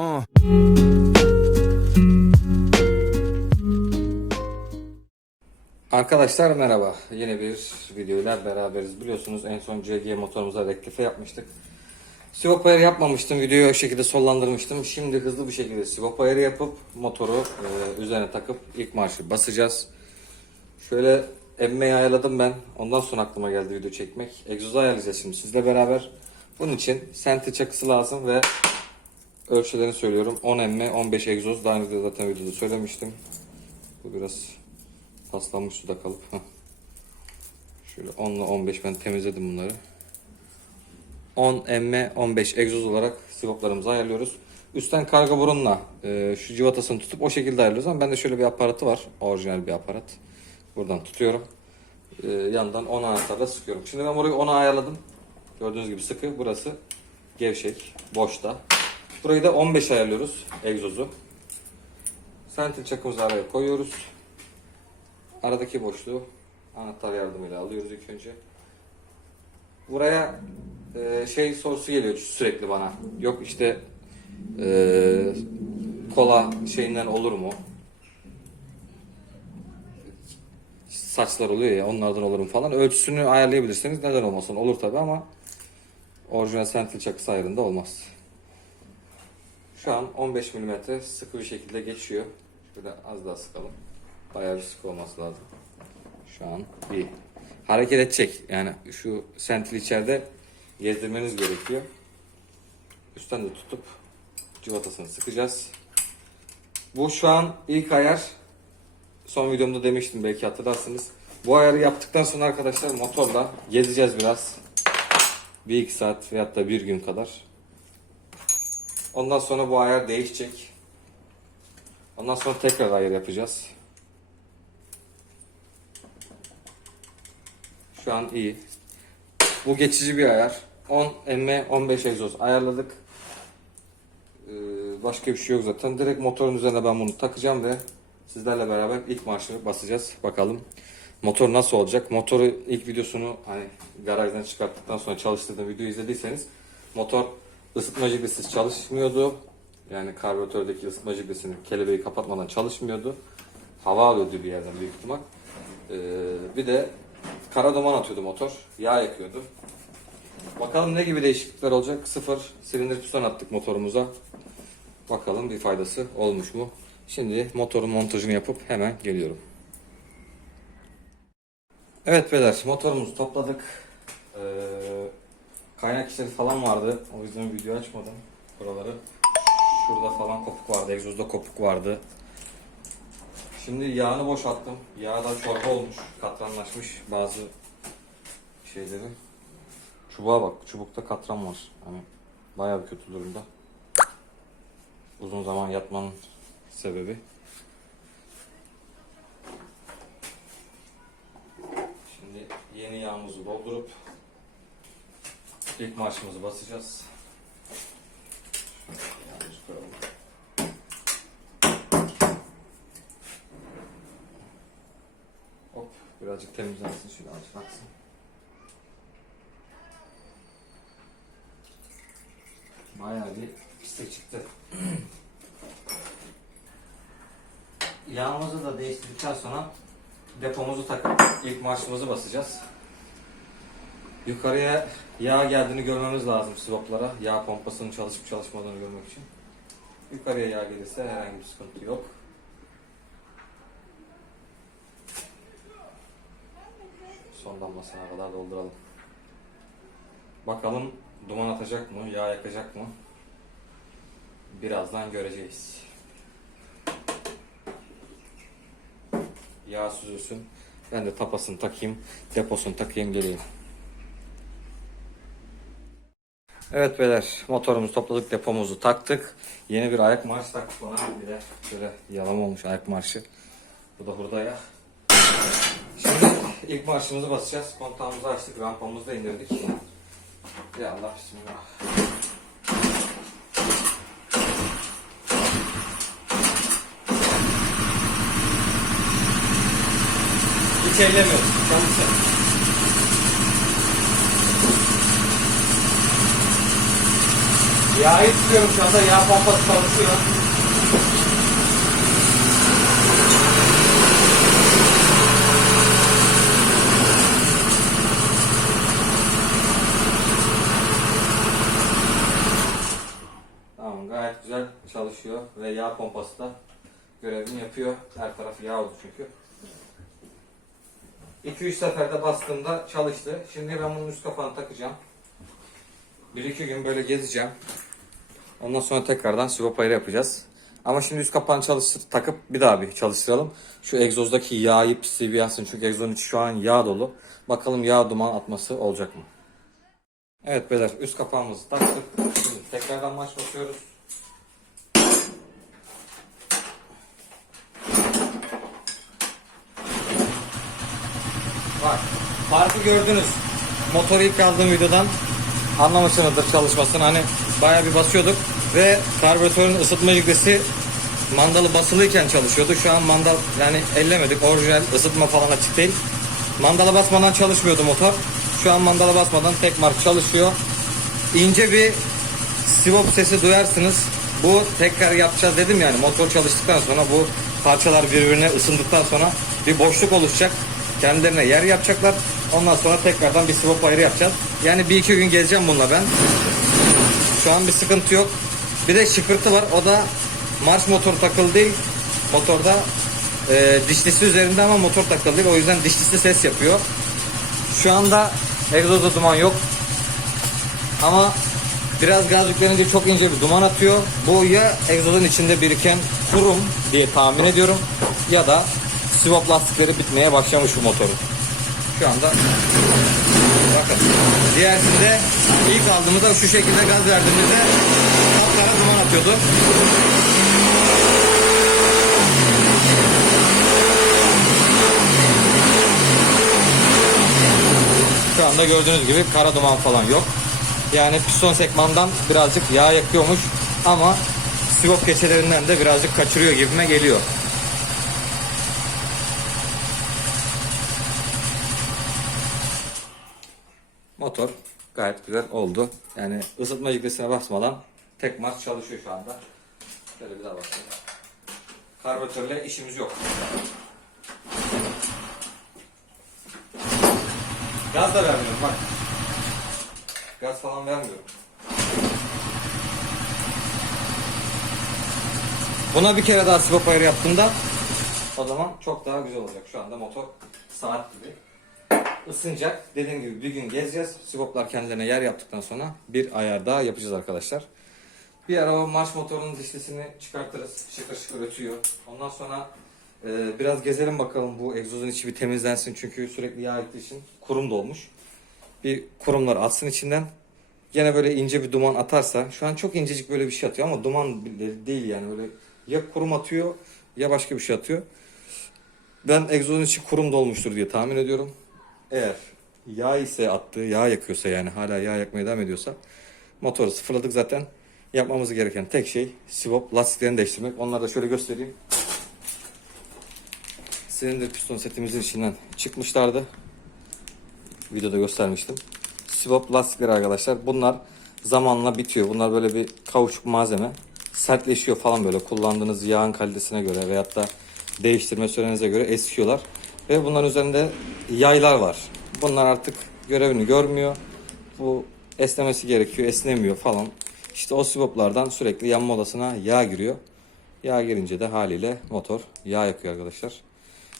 Uh. Arkadaşlar merhaba. Yeni bir videoyla beraberiz. Biliyorsunuz en son CG motorumuza rektife yapmıştık. Swap ayarı yapmamıştım. Videoyu o şekilde sollandırmıştım. Şimdi hızlı bir şekilde swap ayarı yapıp motoru e, üzerine takıp ilk marşı basacağız. Şöyle emmeyi ayarladım ben. Ondan sonra aklıma geldi video çekmek. Egzozu ayarlayacağız şimdi sizle beraber. Bunun için senti çakısı lazım ve ölçülerini söylüyorum. 10 emme, 15 egzoz. Daha önce de zaten videoda söylemiştim. Bu biraz paslanmış suda kalıp. Şöyle 10 ile 15 ben temizledim bunları. 10 emme 15 egzoz olarak sivoplarımızı ayarlıyoruz. Üstten karga burunla e, şu civatasını tutup o şekilde ayarlıyoruz ama bende şöyle bir aparatı var. Orijinal bir aparat. Buradan tutuyorum. E, yandan 10 anahtarla sıkıyorum. Şimdi ben burayı 10'a ayarladım. Gördüğünüz gibi sıkı. Burası gevşek. Boşta. Burayı da 15 ayarlıyoruz. Egzozu. Sentil çakımızı araya koyuyoruz. Aradaki boşluğu anahtar yardımıyla alıyoruz ilk önce. Buraya e, şey sorusu geliyor sürekli bana. Yok işte e, kola şeyinden olur mu? Saçlar oluyor ya onlardan olur mu falan. Ölçüsünü ayarlayabilirseniz neden olmasın olur tabi ama orijinal sentil çakısı ayarında olmaz. Şu an 15 mm sıkı bir şekilde geçiyor. Şöyle az daha sıkalım. Bayağı bir sıkı olması lazım. Şu an iyi. Hareket edecek. Yani şu sentil içeride gezdirmeniz gerekiyor. Üstten de tutup cıvatasını sıkacağız. Bu şu an ilk ayar. Son videomda demiştim belki hatırlarsınız. Bu ayarı yaptıktan sonra arkadaşlar motorla gezeceğiz biraz. Bir iki saat veyahut da bir gün kadar. Ondan sonra bu ayar değişecek. Ondan sonra tekrar ayar yapacağız. Şu an iyi. Bu geçici bir ayar. 10 emme 15 egzoz ayarladık. Ee, başka bir şey yok zaten. Direkt motorun üzerine ben bunu takacağım ve sizlerle beraber ilk marşını basacağız. Bakalım motor nasıl olacak? Motoru ilk videosunu hani garajdan çıkarttıktan sonra çalıştırdığım videoyu izlediyseniz motor ısıtma jiglisiz çalışmıyordu. Yani karbüratördeki ısıtma jiglisini kelebeği kapatmadan çalışmıyordu. Hava alıyordu bir yerden büyük ihtimal. Ee, bir de kara duman atıyordu motor. Yağ yakıyordu. Bakalım ne gibi değişiklikler olacak. Sıfır silindir piston attık motorumuza. Bakalım bir faydası olmuş mu? Şimdi motorun montajını yapıp hemen geliyorum. Evet beyler motorumuzu topladık. Ee, kaynak işleri falan vardı. O yüzden video açmadım buraları. Şurada falan kopuk vardı. Egzozda kopuk vardı. Şimdi yağını boşalttım. Yağ da çorba olmuş. Katranlaşmış bazı şeyleri. Çubuğa bak. Çubukta katran var. Hani bayağı bir kötü durumda. Uzun zaman yatmanın sebebi. Şimdi yeni yağımızı doldurup ilk marşımızı basacağız. Hop birazcık temizlensin şöyle azıcık aksın. Bayağı bir pislik çıktı. Yağımızı da değiştirdikten sonra depomuzu takıp ilk marşımızı basacağız. Yukarıya yağ geldiğini görmemiz lazım swaplara. Yağ pompasının çalışıp çalışmadığını görmek için. Yukarıya yağ gelirse herhangi bir sıkıntı yok. Son damlasına kadar dolduralım. Bakalım duman atacak mı, yağ yakacak mı? Birazdan göreceğiz. Yağ süzülsün. Ben de tapasını takayım, deposunu takayım geleyim. Evet beyler motorumuzu topladık depomuzu taktık. Yeni bir ayak marşı taktık ona. Bir de şöyle yalama olmuş ayak marşı. Bu da hurda ya. Şimdi ilk marşımızı basacağız. Kontağımızı açtık, rampamızı da indirdik. Ya Allah bismillah. Hiç ellemiyoruz. Çalışıyor. Yağı tutuyorum şu anda. Yağ pompası çalışıyor. Tamam gayet güzel çalışıyor ve yağ pompası da görevini yapıyor. Her tarafı yağ oldu çünkü. 2-3 seferde bastığımda çalıştı. Şimdi ben bunun üst kapağını takacağım. 1-2 gün böyle gezeceğim. Ondan sonra tekrardan ayarı yapacağız. Ama şimdi üst kapağını çalıştır, takıp bir daha bir çalıştıralım. Şu egzozdaki yağı pisliği bir yansın. Çünkü egzozun içi şu an yağ dolu. Bakalım yağ duman atması olacak mı? Evet beyler üst kapağımızı taktık. Şimdi tekrardan maç basıyoruz. Bak farkı gördünüz. Motoru ilk aldığım videodan anlamışsınızdır çalışmasını. Hani bayağı bir basıyorduk ve karbüratörün ısıtma yüklesi mandalı basılıyken çalışıyordu. Şu an mandal yani ellemedik. Orijinal ısıtma falan açık değil. Mandala basmadan çalışmıyordu motor. Şu an mandala basmadan tek mark çalışıyor. İnce bir sivop sesi duyarsınız. Bu tekrar yapacağız dedim yani motor çalıştıktan sonra bu parçalar birbirine ısındıktan sonra bir boşluk oluşacak. Kendilerine yer yapacaklar. Ondan sonra tekrardan bir sivop ayrı yapacağız. Yani bir iki gün gezeceğim bununla ben. Şu an bir sıkıntı yok. Bir de şıkırtı var. O da marş motoru takılı değil. Motorda e, dişlisi üzerinde ama motor takılı değil. O yüzden dişlisi ses yapıyor. Şu anda egzozda duman yok. Ama biraz gaz yüklenince çok ince bir duman atıyor. Bu ya egzozun içinde biriken kurum diye tahmin ediyorum ya da sivop lastikleri bitmeye başlamış bu motorun. Şu anda bakın diğersinde ilk aldığımızda şu şekilde gaz verdiğimizde kapkara duman atıyordu. Şu anda gördüğünüz gibi kara duman falan yok. Yani piston sekmandan birazcık yağ yakıyormuş ama sivop keçelerinden de birazcık kaçırıyor gibime geliyor. Motor gayet güzel oldu. Yani ısıtma yüklesine basmadan tek marş çalışıyor şu anda. Şöyle bir daha bakalım. Karbüratörle işimiz yok. Gaz da vermiyorum bak. Gaz falan vermiyorum. Buna bir kere daha swap ayarı yaptığımda o zaman çok daha güzel olacak. Şu anda motor saat gibi ısınacak. Dediğim gibi bir gün gezeceğiz. Swaplar kendilerine yer yaptıktan sonra bir ayar daha yapacağız arkadaşlar. Bir ara o marş motorunun dişlisini çıkartırız. Şıkır şıkır ötüyor. Ondan sonra e, biraz gezelim bakalım bu egzozun içi bir temizlensin. Çünkü sürekli yağ gittiği için kurum dolmuş. Bir kurumlar atsın içinden. Gene böyle ince bir duman atarsa. Şu an çok incecik böyle bir şey atıyor ama duman değil yani. Böyle ya kurum atıyor ya başka bir şey atıyor. Ben egzozun içi kurum dolmuştur diye tahmin ediyorum. Eğer yağ ise attığı, yağ yakıyorsa yani hala yağ yakmaya devam ediyorsa motoru sıfırladık zaten. Yapmamız gereken tek şey sivop lastiklerini değiştirmek. Onları da şöyle göstereyim. Silindir piston setimizin içinden çıkmışlardı. Videoda göstermiştim. Sivop lastikleri arkadaşlar. Bunlar zamanla bitiyor. Bunlar böyle bir kauçuk malzeme. Sertleşiyor falan böyle kullandığınız yağın kalitesine göre veyahut da değiştirme sürenize göre eskiyorlar. Ve bunların üzerinde yaylar var. Bunlar artık görevini görmüyor. Bu esnemesi gerekiyor, esnemiyor falan. İşte o sivoplardan sürekli yanma odasına yağ giriyor. Yağ girince de haliyle motor yağ yakıyor arkadaşlar.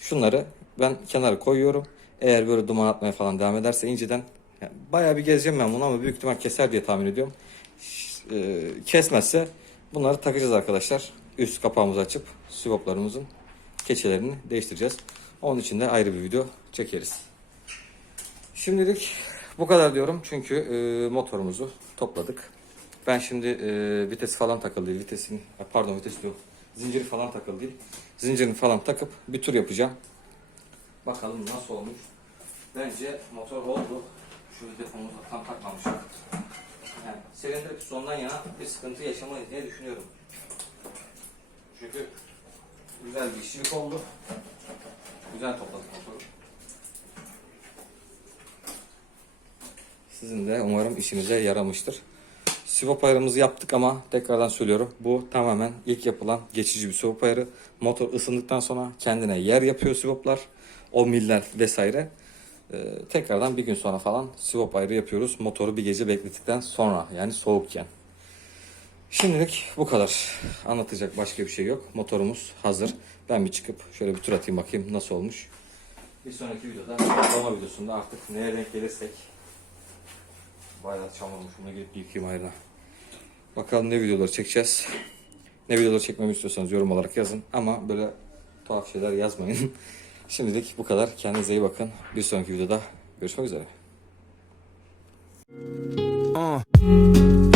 Şunları ben kenara koyuyorum. Eğer böyle duman atmaya falan devam ederse inceden yani bayağı bir gezeceğim ben bunu ama büyük ihtimal keser diye tahmin ediyorum. E, kesmezse bunları takacağız arkadaşlar. Üst kapağımızı açıp sivoplarımızın keçelerini değiştireceğiz. Onun için de ayrı bir video çekeriz. Şimdilik bu kadar diyorum çünkü e, motorumuzu topladık. Ben şimdi e, vites falan takıldı değil, vitesin pardon vites yok. Zinciri falan takıldı. Zincirini falan takıp bir tur yapacağım. Bakalım nasıl olmuş. Bence motor oldu. Şu depomuzu tam takmamışım. Yani silindir pistondan yana bir sıkıntı yaşamayız diye düşünüyorum. Çünkü güzel bir işçilik oldu. Güzel topladık motoru. Sizin de umarım işinize yaramıştır. Swap ayarımızı yaptık ama tekrardan söylüyorum. Bu tamamen ilk yapılan geçici bir swap ayarı. Motor ısındıktan sonra kendine yer yapıyor swaplar. O miller vesaire. Ee, tekrardan bir gün sonra falan swap ayarı yapıyoruz. Motoru bir gece beklettikten sonra yani soğukken. Şimdilik bu kadar. Anlatacak başka bir şey yok. Motorumuz hazır. Ben bir çıkıp şöyle bir tur atayım bakayım nasıl olmuş. Bir sonraki videoda toplama videosunda artık neye denk gelirsek Bayağı çamurmuş. Bunu gidip yıkayayım ayrına. Bakalım ne videoları çekeceğiz. Ne videoları çekmemi istiyorsanız yorum olarak yazın. Ama böyle tuhaf şeyler yazmayın. Şimdilik bu kadar. Kendinize iyi bakın. Bir sonraki videoda görüşmek üzere. Uh.